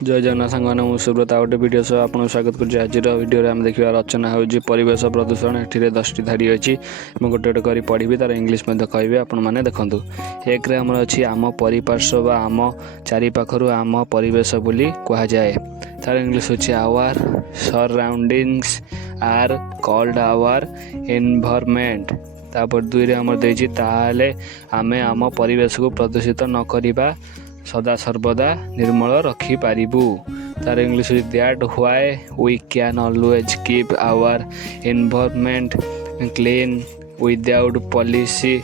जय जगन्नाथ सांगने मुझे सुब्रत गोटे वीडियो सह आपको स्वागत करुँच। आज वीडियो आम देखा रचना हूँ परिवेश प्रदूषण। ये 10टी धाड़ी अच्छी गोटे गोटे कर पढ़ी तार इंग्लीश कहबे आपण मैंने देखूँ। एक रे आमर अच्छी आम परिपार्श्व बा आम चारिपाखर आम परिवेश बोली कह जाए। तार इंग्लीश होची our surroundings are called our environment. तापर 2 रे आमर देछि ताले आमे आम परिवेश को प्रदूषित न करिबा सदा सर्वदा निर्मल रखिपारू। तार English that why we can always keep our environment clean without policy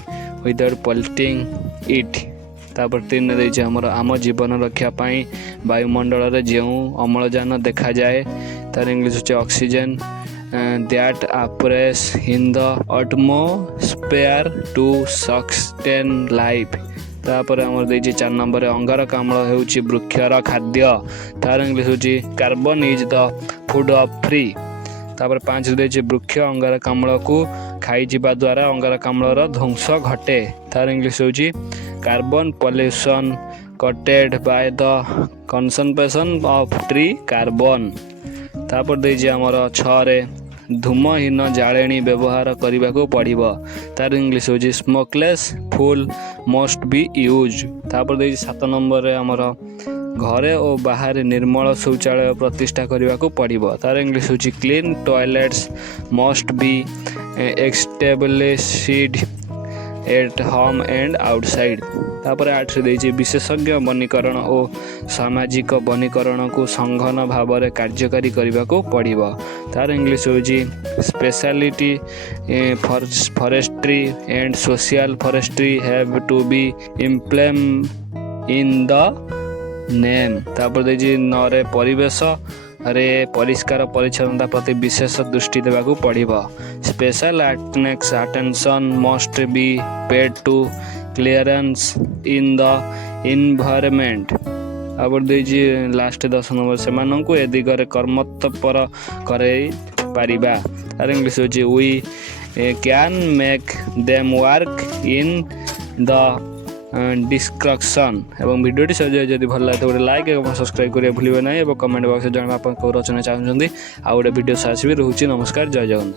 without polluting it. तापर 3 देछि हमर आम जीवन रक्षा पाई वायुमंडल रे जेउ अम्लजान देखा जाए तार English oxygen that appears in the atmosphere to sustain life। तापर आमर देछि 4 नंबर अंगारकाम्ल हेउछि वृक्षर खाद्य। तार इंग्लीश होछि carbon is the food of tree. तापर 5 देछि वृक्ष अंगारकाम्ल को खाई जिबा द्वारा अंगारकाम्लर ध्वंस घटे। तार इंग्लीश होछि carbon pollution cutted by the concentration of tree carbon. तापर देछि आमर 6 रे धूमहीन जाळेणी व्यवहार करने को पड़िबो। तार इंग्लीश होछि smokeless fuel must be use. तापर देछि 7 नंबर रे हमर घरे और बाहर निर्मल शौचालय प्रतिष्ठा करने को पड़िबो। तार इंग्लीश होछि clean toilets must be established at home and outside. तापर 8 देछि विशेषज्ञ वनीकरण और सामाजिक वनीकरण को संघन भाव में कार्यकारी करने को पड़िबो। तार इंग्लीश होछि speciality forestry and social forestry have to be implemented in the name. तापर देछि 9 रे परिवेश रे परिष्कार परिच्छन्नता प्रति विशेष दृष्टि देवाक पड़िबो। Special attention must be paid to clearance in the environment. आबर देछि लास्ट 10 नंबर सेमानंकु ए दिगरे कर्मतत्पर करे पारिबा। तार इंग्लीश होछि we can make them work in the description. एवं वीडियो जदि भल लगे तो गोटे लाइक और सब्सक्राइब करिया भूलिबे नहीं। कमेंट बॉक्स में जणाबा आप रचना चाहते आ गोटे वीडियो आसबि। रोहुछि नमस्कार, जय जगन्नाथ।